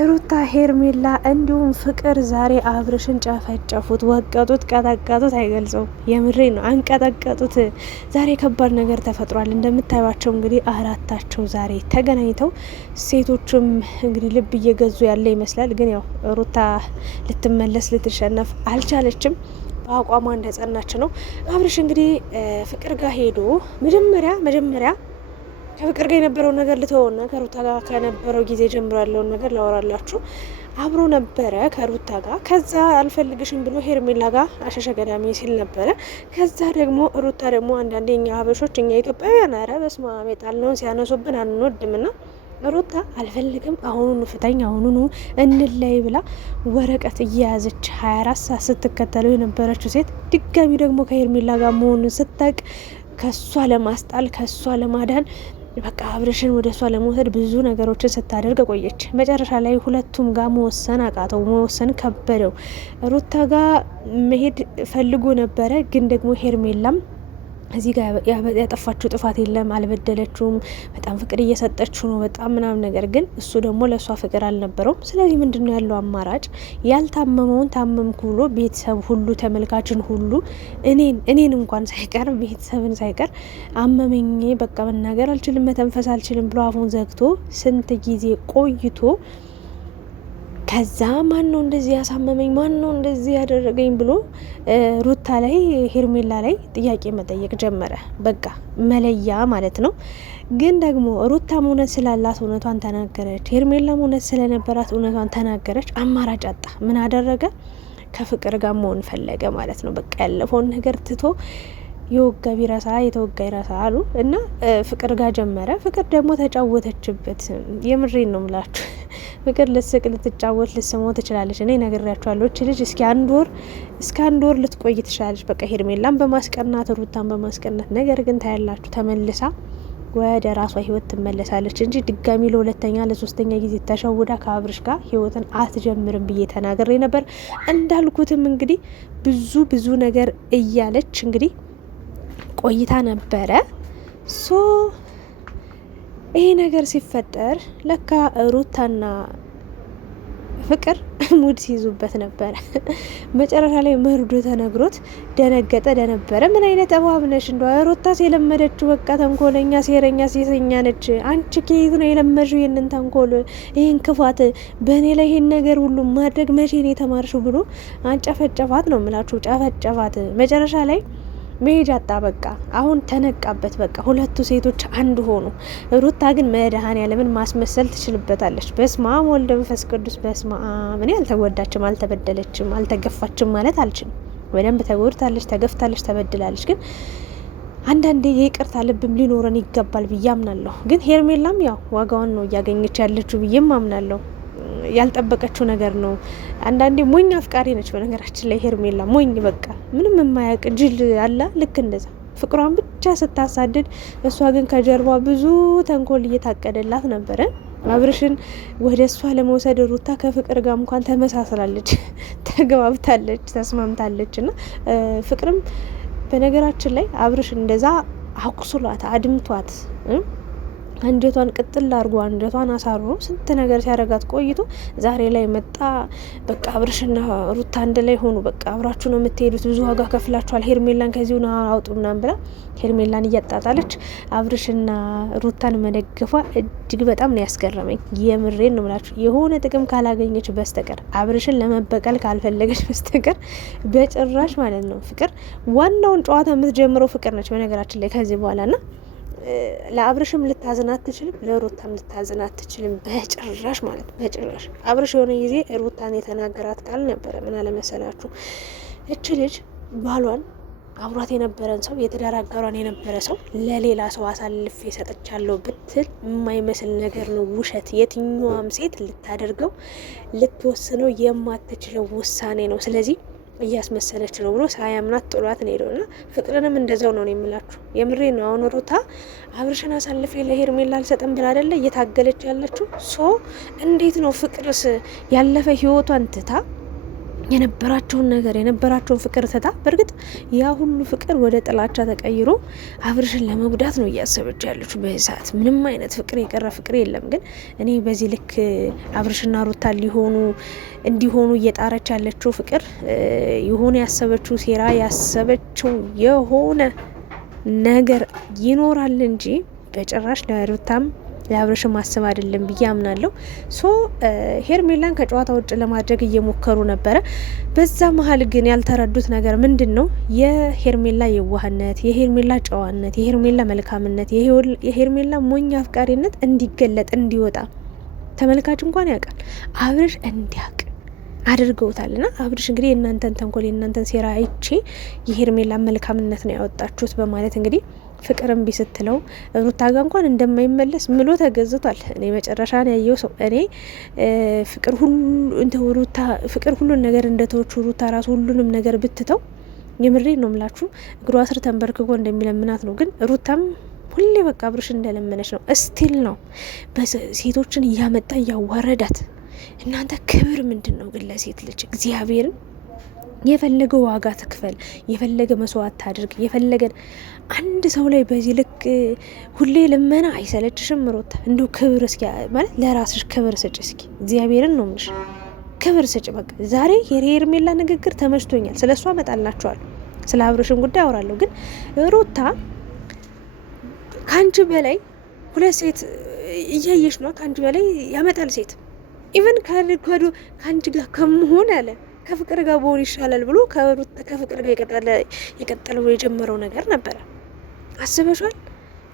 ሩታ ሄርሜላ እንዲሁም ፍቅር ዛሬ አብርሽን ጨፈጨፉት፣ ወቀጡት፣ ቀጠቀጡት። አይገልጸውም። የምሬ ነው፣ አንቀጠቀጡት። ዛሬ ከባድ ነገር ተፈጥሯል። እንደምታዩቸው እንግዲህ አራታቸው ዛሬ ተገናኝተው ሴቶችም እንግዲህ ልብ እየገዙ ያለ ይመስላል። ግን ያው ሩታ ልትመለስ ልትሸነፍ አልቻለችም። በአቋሟ እንደጸናች ነው። አብርሽ እንግዲህ ፍቅር ጋር ሄዶ መጀመሪያ ከፍቅር ጋር የነበረውን ነገር ልተወውና ከሩታ ጋር ከነበረው ጊዜ ጀምሮ ያለውን ነገር ላወራላችሁ። አብሮ ነበረ ከሩታ ጋር። ከዛ አልፈልግሽም ብሎ ሄርሜላ ጋር አሸሸ ገዳሜ ሲል ነበረ። ከዛ ደግሞ ሩታ ደግሞ አንዳንዴ እኛ ሀበሾች እኛ ኢትዮጵያውያን ኧረ በስመ አብ የጣልነውን ሲያነሱብን አንወድምና ሩታ አልፈልግም፣ አሁኑኑ ፍታኝ፣ አሁኑኑ እንለይ ብላ ወረቀት እየያዘች 24 ሰዓት ስትከተለው የነበረችው ሴት ድጋሚ ደግሞ ከሄርሜላ ጋር መሆኑን ስታቅ ከሷ ለማስጣል ከሷ ለማዳን በቃ አብርሽን ወደ እሷ ለመውሰድ ብዙ ነገሮችን ስታደርግ ቆየች። መጨረሻ ላይ ሁለቱም ጋር መወሰን አቃተው፣ መወሰን ከበደው። ሩታ ጋር መሄድ ፈልጎ ነበረ፣ ግን ደግሞ ሄርሜላም እዚህ ጋር ያጠፋችው ጥፋት የለም፣ አልበደለችውም። በጣም ፍቅር እየሰጠችው ነው በጣም ምናምን። ነገር ግን እሱ ደግሞ ለእሷ ፍቅር አልነበረውም። ስለዚህ ምንድን ነው ያለው አማራጭ? ያልታመመውን ታመምኩ ብሎ ቤተሰብ ሁሉ ተመልካችን ሁሉ እኔን እንኳን ሳይቀር ቤተሰብን ሳይቀር አመመኝ፣ በቃ መናገር አልችልም፣ መተንፈስ አልችልም ብሎ አፉን ዘግቶ ስንት ጊዜ ቆይቶ ከዛ ማን ነው እንደዚህ ያሳመመኝ፣ ማን ነው እንደዚህ ያደረገኝ ብሎ ሩታ ላይ ሄርሜላ ላይ ጥያቄ መጠየቅ ጀመረ። በቃ መለያ ማለት ነው። ግን ደግሞ ሩታም እውነት ስላላት እውነቷን ተናገረች፣ ሄርሜላም እውነት ስለነበራት እውነቷን ተናገረች። አማራጭ አጣ። ምን አደረገ? ከፍቅር ጋር መሆን ፈለገ ማለት ነው። በቃ ያለፈውን ነገር ትቶ የወጋ ቢረሳ የተወጋ ይረሳ አሉ እና ፍቅር ጋር ጀመረ። ፍቅር ደግሞ ተጫወተችበት። የምሬን ነው ምላችሁ። ፍቅር ልትስቅ ልትጫወት ልትስመው ትችላለች። እኔ ነግሬያችኋለሁ። እች ልጅ እስከ አንድ ወር ልትቆይ ትችላለች። በቃ ሄርሜላን በማስቀናት ሩታን በማስቀናት። ነገር ግን ታያላችሁ ተመልሳ ወደ ራሷ ህይወት ትመለሳለች እንጂ ድጋሚ ለሁለተኛ ለሶስተኛ ጊዜ ተሸውዳ ከአብርሽ ጋር ህይወትን አትጀምርም ብዬ ተናግሬ ነበር። እንዳልኩትም እንግዲህ ብዙ ነገር እያለች እንግዲህ ቆይታ ነበረ። ይሄ ነገር ሲፈጠር ለካ ሩታና ፍቅር ሙድ ሲይዙበት ነበረ። መጨረሻ ላይ መርዶ ተነግሮት ደነገጠ፣ ደነበረ። ምን አይነት እባብ ነሽ? እንደ ሩታስ የለመደችው በቃ ተንኮለኛ፣ ሴረኛ፣ ሴሰኛ ነች። አንቺ ከየት ነው የለመድሽው ይህንን ተንኮል፣ ይህን ክፋት፣ በእኔ ላይ ይህን ነገር ሁሉ ማድረግ መቼ ነው የተማርሽው ብሎ አንጨፈጨፋት ነው የምላችሁ። ጨፈጨፋት። መጨረሻ ላይ መሄጃ አጣ። በቃ አሁን ተነቃበት። በቃ ሁለቱ ሴቶች አንድ ሆኑ። ሩታ ግን መድኃኔዓለምን ማስመሰል ትችልበታለች። በስመ አብ ወልድ መንፈስ ቅዱስ። በስመ አብ። እኔ አልተጎዳችም፣ አልተበደለችም፣ አልተገፋችም ማለት አልችልም። በደንብ ተጎድታለች፣ ተገፍታለች፣ ተበድላለች። ግን አንዳንዴ የይቅርታ ልብም ሊኖረን ይገባል ብዬ አምናለሁ። ግን ሄርሜላም ያው ዋጋዋን ነው እያገኘች ያለችው ብዬም አምናለሁ። ያልጠበቀችው ነገር ነው። አንዳንዴ ሞኝ አፍቃሪ ነች። በነገራችን ላይ ሄርሜላ ሞኝ፣ በቃ ምንም የማያውቅ ጅል አለ። ልክ እንደዛ ፍቅሯን ብቻ ስታሳድድ፣ እሷ ግን ከጀርባ ብዙ ተንኮል እየታቀደላት ነበረ። አብርሽን ወደ እሷ ለመውሰድ ሩታ ከፍቅር ጋር እንኳን ተመሳስላለች፣ ተግባብታለች፣ ተስማምታለች። እና ፍቅርም በነገራችን ላይ አብርሽ እንደዛ አቁስሏት አድምቷት አንጀቷን ቅጥል አድርጎ አንጀቷን አሳሮ ስንት ነገር ሲያረጋት ቆይቶ ዛሬ ላይ መጣ። በቃ አብርሽና ሩታ አንድ ላይ ሆኑ። በቃ አብራችሁ ነው የምትሄዱት፣ ብዙ ዋጋ ከፍላችኋል፣ ሄርሜላን ከዚሁ አውጡ ምናምን ብላ ሄርሜላን እያጣጣለች አብርሽና ሩታን መደገፏ እጅግ በጣም ነው ያስገረመኝ። የምሬን ነው ምላችሁ። የሆነ ጥቅም ካላገኘች በስተቀር አብርሽን ለመበቀል ካልፈለገች በስተቀር በጭራሽ ማለት ነው። ፍቅር ዋናውን ጨዋታ የምትጀምረው ፍቅር ነች በነገራችን ላይ ከዚህ በኋላ ና ለአብርሽም ልታዝን አትችልም፣ ለሩታም ልታዝን አትችልም በጭራሽ ማለት በጭራሽ። አብርሽ የሆነ ጊዜ ሩታን የተናገራት ቃል ነበረ። ምን አለመሰላችሁ? እች ልጅ ባሏን አብሯት የነበረን ሰው የትዳር አጋሯን የነበረ ሰው ለሌላ ሰው አሳልፌ ሰጥቻለሁ ብትል የማይመስል ነገር ነው፣ ውሸት። የትኛዋም ሴት ልታደርገው ልትወስነው የማትችለው ውሳኔ ነው። ስለዚህ እያስመሰለች ነው ብሎ ሳያምናት ጥሏት ነው ሄደው እና ፍቅርንም እንደዛው ነው የምላችሁ። የምሬ ነው። አሁን ሩታ አብርሽን አሳልፌ ለሄርሜላ አልሰጥም ብላ አይደለ እየታገለች ያለችው። እንዴት ነው ፍቅርስ ያለፈ ህይወቷን ትታ የነበራቸውን ነገር የነበራቸውን ፍቅር ትታ፣ በእርግጥ ያ ሁሉ ፍቅር ወደ ጥላቻ ተቀይሮ አብርሽን ለመጉዳት ነው እያሰበች ያለች በዚህ ሰዓት። ምንም አይነት ፍቅር የቀረ ፍቅር የለም። ግን እኔ በዚህ ልክ አብርሽና ሩታ እንዲሆኑ እየጣረች ያለችው ፍቅር የሆነ ያሰበችው ሴራ ያሰበችው የሆነ ነገር ይኖራል እንጂ በጭራሽ ለሩታም ለአብርሽ ማሰብ አይደለም ብዬ አምናለሁ። ሄርሜላን ከጨዋታ ውጭ ለማድረግ እየሞከሩ ነበረ። በዛ መሀል ግን ያልተረዱት ነገር ምንድን ነው? የሄርሜላ የዋህነት፣ የሄርሜላ ጨዋነት፣ የሄርሜላ መልካምነት፣ የሄርሜላ ሞኝ አፍቃሪነት እንዲገለጥ እንዲወጣ ተመልካች እንኳን ያውቃል፣ አብርሽ እንዲያውቅ አድርገውታል። ና አብርሽ እንግዲህ የእናንተን ተንኮል የእናንተን ሴራ አይቼ የሄርሜላን መልካምነት ነው ያወጣችሁት በማለት እንግዲህ ፍቅርም ቢስትለው ሩታ ጋ እንኳን እንደማይመለስ ምሎ ተገዝቷል። እኔ መጨረሻን ያየው ሰው እኔ ፍቅር ሁሉን ነገር እንደተወቹ ሩታ ራሱ ሁሉንም ነገር ብትተው የምሬ ነው ምላችሁ እግሯ ስር ተንበርክኮ እንደሚለምናት ነው። ግን ሩታም ሁሌ በቃ አብርሽ እንደለመነች ነው። እስቲል ነው ሴቶችን እያመጣ እያዋረዳት። እናንተ ክብር ምንድን ነው ግን ለሴት ልጅ? እግዚአብሔርን የፈለገ ዋጋ ትክፈል፣ የፈለገ መስዋዕት ታድርግ፣ የፈለገ አንድ ሰው ላይ በዚህ ልክ ሁሌ ልመና አይሰለችሽም? ሩታ እንዲሁ ክብር እስኪ ማለት ለራስሽ ክብር ስጭ እስኪ። እግዚአብሔርን ነው ምሽ ክብር ስጭ። በቃ ዛሬ የሄርሜላ ንግግር ተመችቶኛል። ስለ እሷ እመጣላችኋለሁ፣ ስለ አብርሽን ጉዳይ አወራለሁ። ግን ሩታ ከአንቺ በላይ ሁለት ሴት እያየሽ ነው። ከአንቺ በላይ ያመጣል ሴት ኢቨን ከአንቺ ጋር ከመሆን አለ ከፍቅር ጋር በሆን ይሻላል ብሎ ከፍቅር ጋር የቀጠለው የጀመረው ነገር ነበረ። አስበሻል?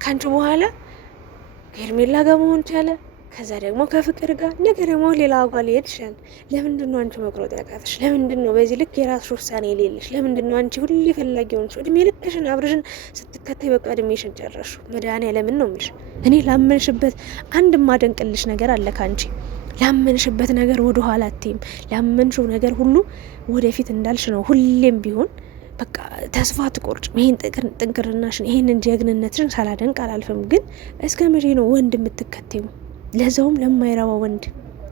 ከአንቺ በኋላ ከሄርሜላ ጋር መሆን ቻለ። ከዛ ደግሞ ከፍቅር ጋር ነገ ደግሞ ሌላ ጋር ሊሄድ ይችላል። ለምንድን ነው አንቺ መቁረጥ ያቃተሽ? ለምንድን ነው በዚህ ልክ የራስሽ ውሳኔ የሌለሽ? ለምንድን ነው አንቺ ሁሌ ፈላጊ ሆንሽ? እድሜ ልክሽን አብርሽን ስትከታይ በቃ እድሜሽን ጨረሹ። መድኃኒዓለምን ነው የምልሽ። እኔ ላመንሽበት አንድ ማደንቅልሽ ነገር አለ ካንቺ ላመንሽበት ነገር ወደ ኋላ አትይም። ላመንሽው ነገር ሁሉ ወደፊት እንዳልሽ ነው። ሁሌም ቢሆን በቃ ተስፋ ትቆርጭም። ይሄን ጥንቅርናሽን ይሄንን ጀግንነትሽን ሳላደንቅ አላልፍም። ግን እስከ መቼ ነው ወንድ የምትከተዩ? ለዛውም ለማይረባ ወንድ፣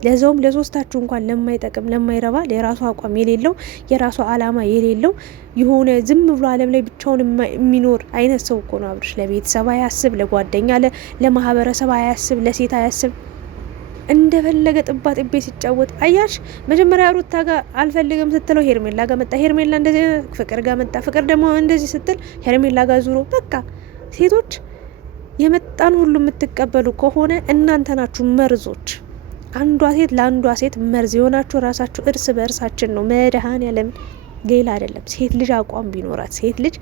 ለዛውም ለሶስታችሁ እንኳን ለማይጠቅም ለማይረባ፣ የራሱ አቋም የሌለው የራሱ አላማ የሌለው የሆነ ዝም ብሎ ዓለም ላይ ብቻውን የሚኖር አይነት ሰው እኮ ነው አብርሽ። ለቤተሰብ አያስብ፣ ለጓደኛ ለማህበረሰብ አያስብ፣ ለሴት አያስብ። እንደፈለገ ጥባ ጥቤ ሲጫወት አያሽ። መጀመሪያ ሩታ ጋር አልፈልግም ስትለው ሄርሜላ ጋር መጣ። ሄርሜላ እንደዚህ ፍቅር ጋር መጣ። ፍቅር ደግሞ እንደዚህ ስትል ሄርሜላ ጋር ዙሮ በቃ ሴቶች የመጣን ሁሉ የምትቀበሉ ከሆነ እናንተ ናችሁ መርዞች። አንዷ ሴት ለአንዷ ሴት መርዝ የሆናችሁ ራሳችሁ እርስ በእርሳችን ነው። መድኃኔዓለም ሌላ አይደለም። ሴት ልጅ አቋም ቢኖራት ሴት ልጅ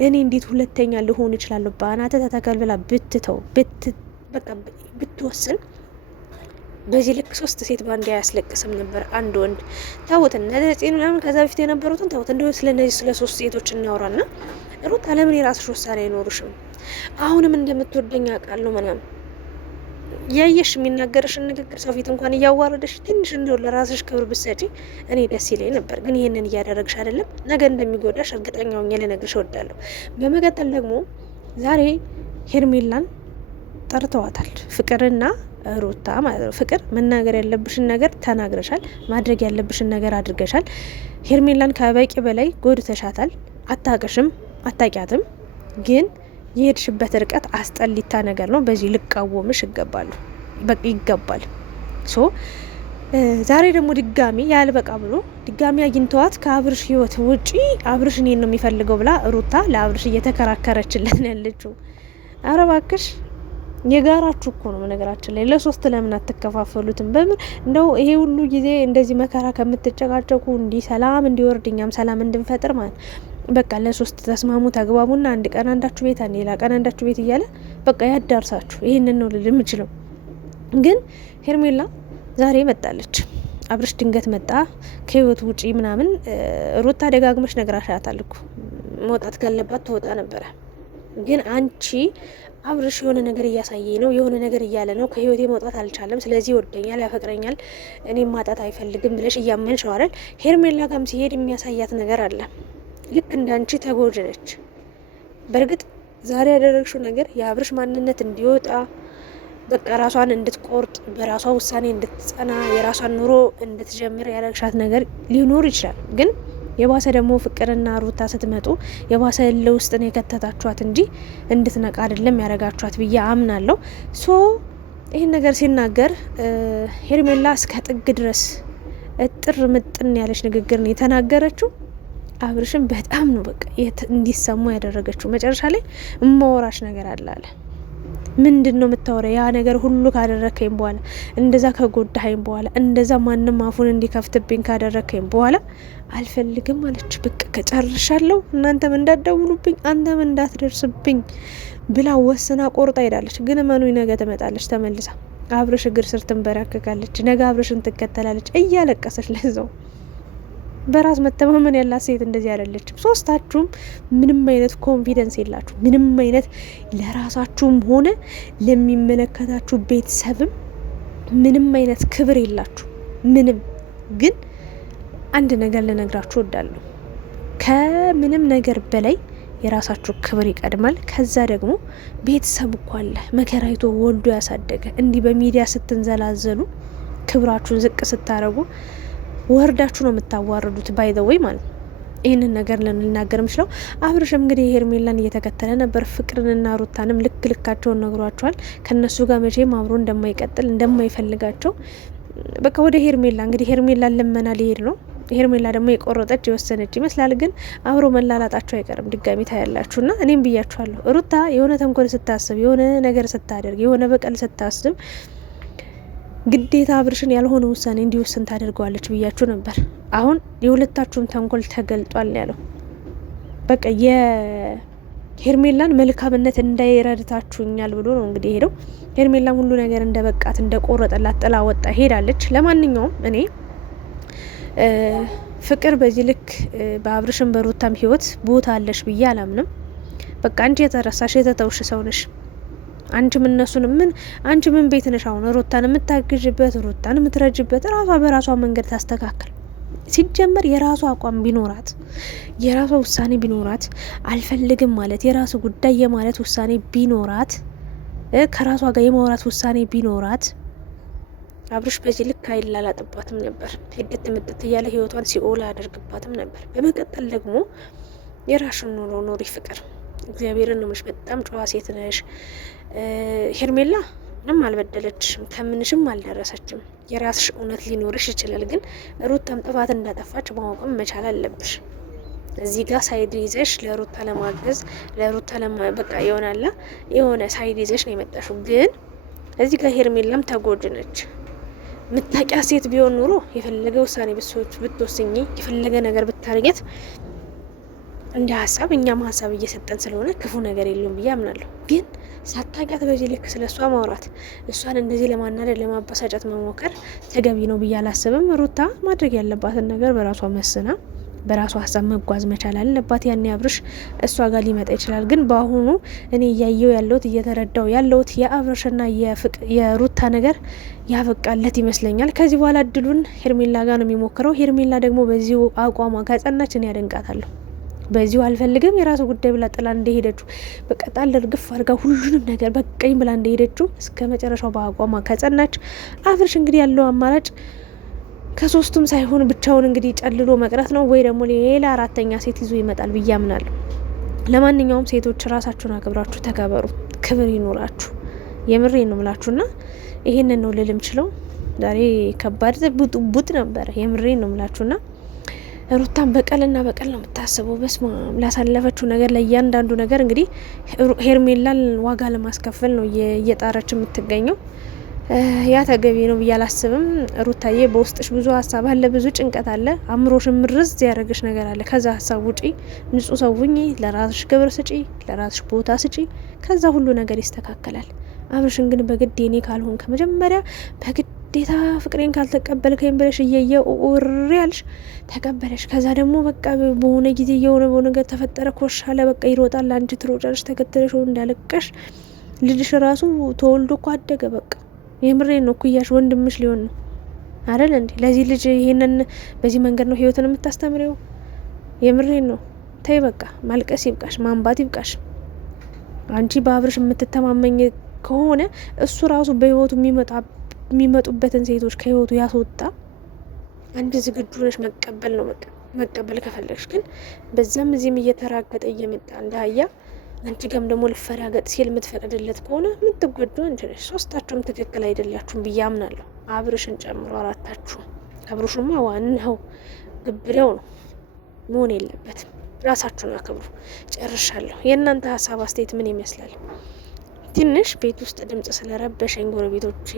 እኔ እንዴት ሁለተኛ ልሆን እችላለሁ በአናተ ተተከል ብላ ብትተው በቃ ብትወስን በዚህ ልክ ሶስት ሴት ባንድ አያስለቅስም ነበር። አንድ ወንድ ታውት እነዚህ ምናምን ከዛ በፊት የነበሩትን ታውት እንደው ስለነዚህ ስለ ሶስት ሴቶች እናውራና ሩት ለምን የራስሽ ውሳኔ አይኖርሽም? አሁንም እንደምትወደኝ አውቃለሁ ምናምን ያየሽ የሚናገርሽን ንግግር ሰው ፊት እንኳን እያዋረደሽ ትንሽ እንደው ለራስሽ ክብር ብትሰጪ እኔ ደስ ይለኝ ነበር። ግን ይሄንን እያደረግሽ አይደለም። ነገ እንደሚጎዳሽ እርግጠኛ ሆኜ ልነግርሽ እወዳለሁ። በመቀጠል ደግሞ ዛሬ ሄርሜላን ጠርተዋታል ፍቅርና ሩታ ማለት ነው። ፍቅር መናገር ያለብሽን ነገር ተናግረሻል፣ ማድረግ ያለብሽን ነገር አድርገሻል። ሄርሜላን ከበቂ በላይ ጎድተሻታል። አታቅሽም፣ አታቂያትም። ግን የሄድሽበት ርቀት አስጠሊታ ነገር ነው። በዚህ ልቃወምሽ ይገባል። ዛሬ ደግሞ ድጋሚ ያልበቃ ብሎ ድጋሚ አግኝተዋት ከአብርሽ ህይወት ውጪ አብርሽ እኔን ነው የሚፈልገው ብላ ሩታ ለአብርሽ እየተከራከረችለት ነው ያለችው። ኧረ እባክሽ የጋራችሁ እኮ ነው። ነገራችን ላይ ለሶስት ለምን አትከፋፈሉትም? በምን እንደው ይሄ ሁሉ ጊዜ እንደዚህ መከራ ከምትጨቃጨቁ እንዲህ ሰላም እንዲወርድ እኛም ሰላም እንድንፈጥር ማለት በቃ ለሶስት ተስማሙ፣ ተግባቡና አንድ ቀን አንዳችሁ ቤት አንድ ሌላ ቀን አንዳችሁ ቤት እያለ በቃ ያዳርሳችሁ። ይሄንን ነው ልል የምችለው። ግን ሄርሜላ ዛሬ መጣለች። አብርሽ ድንገት መጣ ከህይወት ውጪ ምናምን። ሩታ ደጋግመሽ ነግራሻታል እኮ መውጣት ካለባት ትወጣ ነበረ። ግን አንቺ አብርሽ የሆነ ነገር እያሳየኝ ነው፣ የሆነ ነገር እያለ ነው፣ ከህይወቴ መውጣት አልቻለም፣ ስለዚህ ይወደኛል፣ ያፈቅረኛል፣ እኔም ማጣት አይፈልግም ብለሽ እያመንሽው አይደል? ሄርሜላ ጋም ሲሄድ የሚያሳያት ነገር አለ። ልክ እንዳንቺ ተጎጂ ነች። በእርግጥ ዛሬ ያደረግሽው ነገር የአብርሽ ማንነት እንዲወጣ በቃ ራሷን እንድትቆርጥ በራሷ ውሳኔ እንድትጸና የራሷን ኑሮ እንድትጀምር ያደረግሻት ነገር ሊኖር ይችላል። ግን የባሰ ደግሞ ፍቅርና ሩታ ስትመጡ የባሰ እልህ ውስጥ ነው የከተታችኋት እንጂ እንድትነቃ አይደለም ያደረጋችኋት ብዬ አምናለሁ። ሶ ይህን ነገር ሲናገር ሄርሜላ እስከ ጥግ ድረስ እጥር ምጥን ያለች ንግግር ነው የተናገረችው። አብርሽን በጣም ነው በቃ እንዲሰሙ ያደረገችው። መጨረሻ ላይ እማወራሽ ነገር አለ። ምንድን ነው የምታወራ? ያ ነገር ሁሉ ካደረከኝ በኋላ እንደዛ ከጎዳኸኝ በኋላ እንደዛ ማንም አፉን እንዲከፍትብኝ ካደረከኝ በኋላ አልፈልግም አለች። በቃ ከጨርሻለሁ፣ እናንተም እንዳትደውሉብኝ፣ አንተም እንዳትደርስብኝ ብላ ወስና ቆርጣ ሄዳለች። ግን መኑኝ ነገ ትመጣለች ተመልሳ አብርሽ እግር ስር ትንበረከካለች። ነገ አብርሽን ትከተላለች እያለቀሰች። ለዛው በራስ መተማመን ያላት ሴት እንደዚህ አይደለችም። ሶስታችሁም ምንም አይነት ኮንፊደንስ የላችሁ፣ ምንም አይነት ለራሳችሁም ሆነ ለሚመለከታችሁ ቤተሰብም ምንም አይነት ክብር የላችሁ። ምንም ግን አንድ ነገር ልነግራችሁ እወዳለሁ። ከምንም ነገር በላይ የራሳችሁ ክብር ይቀድማል። ከዛ ደግሞ ቤተሰብ እኮ አለ መከራይቶ ወልዶ ያሳደገ። እንዲህ በሚዲያ ስትንዘላዘሉ ክብራችሁን ዝቅ ስታረጉ ወርዳችሁ ነው የምታዋርዱት። ባይ ዘ ወይ ማለት ነው። ይህንን ነገር ልናገር ምችለው አብርሽም እንግዲህ ሄርሜላን እየተከተለ ነበር። ፍቅርንና ሩታንም ልክ ልካቸውን ነግሯቸዋል። ከነሱ ጋር መቼም አብሮ እንደማይቀጥል እንደማይፈልጋቸው በቃ ወደ ሄርሜላ እንግዲህ ሄርሜላን ልመና ሊሄድ ነው። ሄርሜላ ደግሞ የቆረጠች የወሰነች ይመስላል። ግን አብሮ መላላጣቸው አይቀርም። ድጋሚ ታያላችሁ። ና እኔም ብያችኋለሁ፣ ሩታ የሆነ ተንኮል ስታስብ፣ የሆነ ነገር ስታደርግ፣ የሆነ በቀል ስታስብ ግዴታ አብርሽን ያልሆነ ውሳኔ እንዲወስን ታደርገዋለች ብያችሁ ነበር። አሁን የሁለታችሁም ተንኮል ተገልጧል ያለው በቃ የሄርሜላን መልካምነት እንዳይረድታችሁኛል ብሎ ነው እንግዲህ ሄደው። ሄርሜላም ሁሉ ነገር እንደ በቃት እንደ ቆረጠላት ጥላ ወጣ ሄዳለች። ለማንኛውም እኔ ፍቅር በዚህ ልክ በአብርሽን በሩታም ህይወት ቦታ አለሽ ብዬ አላምንም። በቃ አንቺ የተረሳሽ የተተውሽ ሰው ነሽ። አንቺም እነሱን አንቺ ምን ቤት ነሽ? አሁን ሩታን የምታግዥበት ሩታን የምትረጅበት ራሷ በራሷ መንገድ ታስተካከል። ሲጀመር የራሷ አቋም ቢኖራት የራሷ ውሳኔ ቢኖራት አልፈልግም ማለት የራሱ ጉዳይ የማለት ውሳኔ ቢኖራት ከራሷ ጋር የማውራት ውሳኔ ቢኖራት አብርሽ በዚህ ልክ አይላላጥባትም ነበር። ሂደት ምጥት እያለ ህይወቷን ሲኦል አያደርግባትም ነበር። በመቀጠል ደግሞ የራሽን ኑሮ ኑሪ ፍቅር። እግዚአብሔርን ነው። በጣም ጨዋ ሴት ነሽ። ሄርሜላ ምንም አልበደለችም፣ ከምንሽም አልደረሰችም። የራስሽ እውነት ሊኖርሽ ይችላል። ግን ሩታም ጥፋት እንዳጠፋች ማወቅም መቻል አለብሽ። እዚህ ጋር ሳይድ ይዘሽ ለሩታ ለማገዝ ለሩታ በቃ ይሆናላ የሆነ ሳይድ ይዘሽ ነው የመጣሽው። ግን እዚህ ጋር ሄርሜላም ተጎጂ ነች። ምታቂያ ሴት ቢሆን ኑሮ የፈለገ ውሳኔ ብትወስኝ የፈለገ ነገር ብታርገት እንደ ሀሳብ እኛም ሀሳብ እየሰጠን ስለሆነ ክፉ ነገር የለውም ብዬ አምናለሁ። ግን ሳታቂያት በዚህ ልክ ስለ እሷ ማውራት እሷን እንደዚህ ለማናደድ ለማበሳጨት መሞከር ተገቢ ነው ብዬ አላስብም። ሩታ ማድረግ ያለባትን ነገር በራሷ መስና በራሷ ሀሳብ መጓዝ መቻል አለባት። ያኔ አብርሽ እሷ ጋር ሊመጣ ይችላል። ግን በአሁኑ እኔ እያየው ያለሁት እየተረዳው ያለሁት የአብርሽና የሩታ ነገር ያበቃለት ይመስለኛል። ከዚህ በኋላ እድሉን ሄርሜላ ጋር ነው የሚሞክረው። ሄርሜላ ደግሞ በዚሁ አቋሟ ከጸናች እኔ ያደንቃታለሁ። በዚሁ አልፈልግም የራሱ ጉዳይ ብላ ጥላ እንደሄደችው በቀጣል እርግፍ አድርጋ ሁሉንም ነገር በቀኝ ብላ እንደሄደችው እስከ መጨረሻው በአቋሟ ከጸናች አብርሽ እንግዲህ ያለው አማራጭ ከሶስቱም ሳይሆን ብቻውን እንግዲህ ጨልሎ መቅረት ነው፣ ወይ ደግሞ ሌላ አራተኛ ሴት ይዞ ይመጣል ብዬ አምናለሁ። ለማንኛውም ሴቶች ራሳችሁን አክብራችሁ ተከበሩ፣ ክብር ይኖራችሁ። የምሬ ነው ምላችሁና ይሄንን ነው ልልም ችለው። ዛሬ ከባድ ቡጥ ነበረ። የምሬ ነው ምላችሁና ሩታን በቀልና በቀል ነው የምታስበው። በስማ ላሳለፈችው ነገር ለእያንዳንዱ ነገር እንግዲህ ሄርሜላን ዋጋ ለማስከፈል ነው እየጣረች የምትገኘው። ያ ተገቢ ነው ብዬ አላስብም። ሩታዬ በውስጥሽ ብዙ ሀሳብ አለ፣ ብዙ ጭንቀት አለ፣ አእምሮሽን ምርዝ ያደረገሽ ነገር አለ። ከዛ ሀሳብ ውጪ ንጹህ ሰው ሁኚ፣ ለራስሽ ክብር ስጪ፣ ለራስሽ ቦታ ስጪ። ከዛ ሁሉ ነገር ይስተካከላል። አብርሽን ግን በግድ የኔ ካልሆን ከመጀመሪያ በግዴታ ፍቅሬን ካልተቀበልከኝ ብለሽ እየየ ኦሬ ያልሽ ተቀበለሽ። ከዛ ደግሞ በቃ በሆነ ጊዜ የሆነ ነገር ተፈጠረ ኮሻለ በቃ ይሮጣል፣ አንቺ ትሮጫለሽ ተከተለሽ እንዳለቀሽ። ልጅሽ ራሱ ተወልዶ እኮ አደገ። በቃ የምሬን ነው። ኩያሽ ወንድምሽ ሊሆን ነው አይደል እንዴ? ለዚህ ልጅ ይሄንን በዚህ መንገድ ነው ህይወትን የምታስተምሪው? የምሬን ነው። ተይ በቃ ማልቀስ ይብቃሽ፣ ማንባት ይብቃሽ። አንቺ በአብርሽ የምትተማመኝ ከሆነ እሱ ራሱ በህይወቱ የሚመጡበትን ሴቶች ከህይወቱ ያስወጣ። አንድ ዝግጁ ነሽ መቀበል ነው መቀበል ከፈለግሽ ግን በዛም እዚህም እየተራገጠ እየመጣ እንዳያ አንቺ ጋም ደግሞ ልፈራገጥ ሲል የምትፈቅድለት ከሆነ የምትጎዱ አንቺ ነሽ። ሶስታችሁም ትክክል አይደላችሁም ብዬ አምናለሁ፣ አብርሽን ጨምሮ አራታችሁም። አብርሽማ ዋናው ግብሬው ነው፣ መሆን የለበትም። ራሳችሁን አክብሩ። ጨርሻለሁ። የእናንተ ሀሳብ አስተያየት ምን ይመስላል? ትንሽ ቤት ውስጥ ድምጽ ስለረበሸኝ ጎረቤቶቼ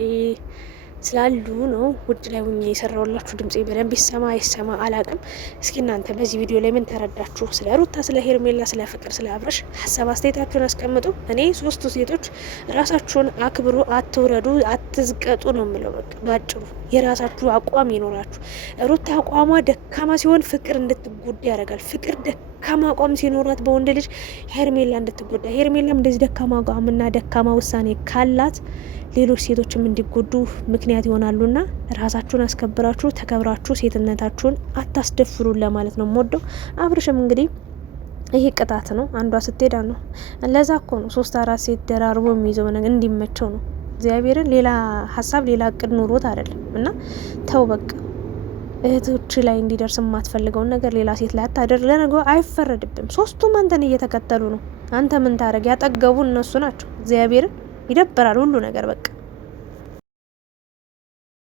ስላሉ ነው ውጭ ላይ ሁኜ የሰራውላችሁ። ድምጽ በደንብ ይሰማ አይሰማ አላቅም። እስኪ እናንተ በዚህ ቪዲዮ ላይ ምን ተረዳችሁ? ስለ ሩታ፣ ስለ ሄርሜላ፣ ስለ ፍቅር፣ ስለ አብርሽ ሀሳብ አስተያየታችሁን አስቀምጡ። እኔ ሶስቱ ሴቶች ራሳችሁን አክብሩ፣ አትውረዱ፣ አትዝቀጡ ነው የምለው። በቃ ባጭሩ የራሳችሁ አቋም ይኖራችሁ። ሩታ አቋሟ ደካማ ሲሆን ፍቅር እንድትጎዳ ያደርጋል። ፍቅር ደካማ አቋም ሲኖራት በወንድ ልጅ ሄርሜላ እንድትጎዳ፣ ሄርሜላም እንደዚህ ደካማ አቋምና ደካማ ውሳኔ ካላት ሌሎች ሴቶችም እንዲጎዱ ምክንያት ይሆናሉና ራሳችሁን አስከብራችሁ ተከብራችሁ ሴትነታችሁን አታስደፍሩን ለማለት ነው የምወደው። አብርሽም እንግዲህ ይሄ ቅጣት ነው። አንዷ ስትሄዳ ነው። ለዛ እኮ ነው 3-4 ሴት ደራርቦ የሚይዘው ነገር እንዲመቸው ነው። እግዚአብሔርን ሌላ ሀሳብ ሌላ እቅድ ኑሮት አይደለም። እና ተው በቃ እህቶች ላይ እንዲደርስ የማትፈልገውን ነገር ሌላ ሴት ላይ አታደርግ። ለነገው አይፈረድብም። ሶስቱም አንተን እየተከተሉ ነው። አንተ ምን ታረግ? ያጠገቡ እነሱ ናቸው። እግዚአብሔርን ይደብራል ሁሉ ነገር በቃ